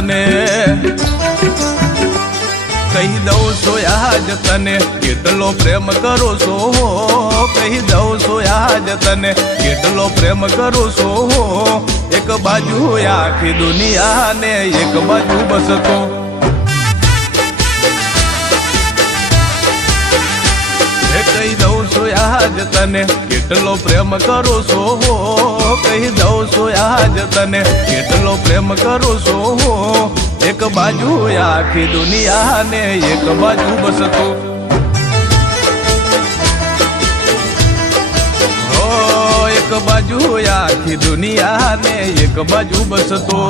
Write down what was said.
તને કહી દઉં છું આજ તને કેટલો પ્રેમ કરું છું કહી દઉં છું આજ તને કેટલો પ્રેમ કરું છું એક બાજુ આખી દુનિયા ને એક બાજુ બસ તો કહી દઉં છું આજ તને કેટલો પ્રેમ કરું છું કહી દઉં છું આજ તને કેટલો પ્રેમ કરું છું એક બાજુ આખી દુનિયા ને એક બાજુ બસ તો એક બાજુ આખી દુનિયા ને એક બાજુ બસ તો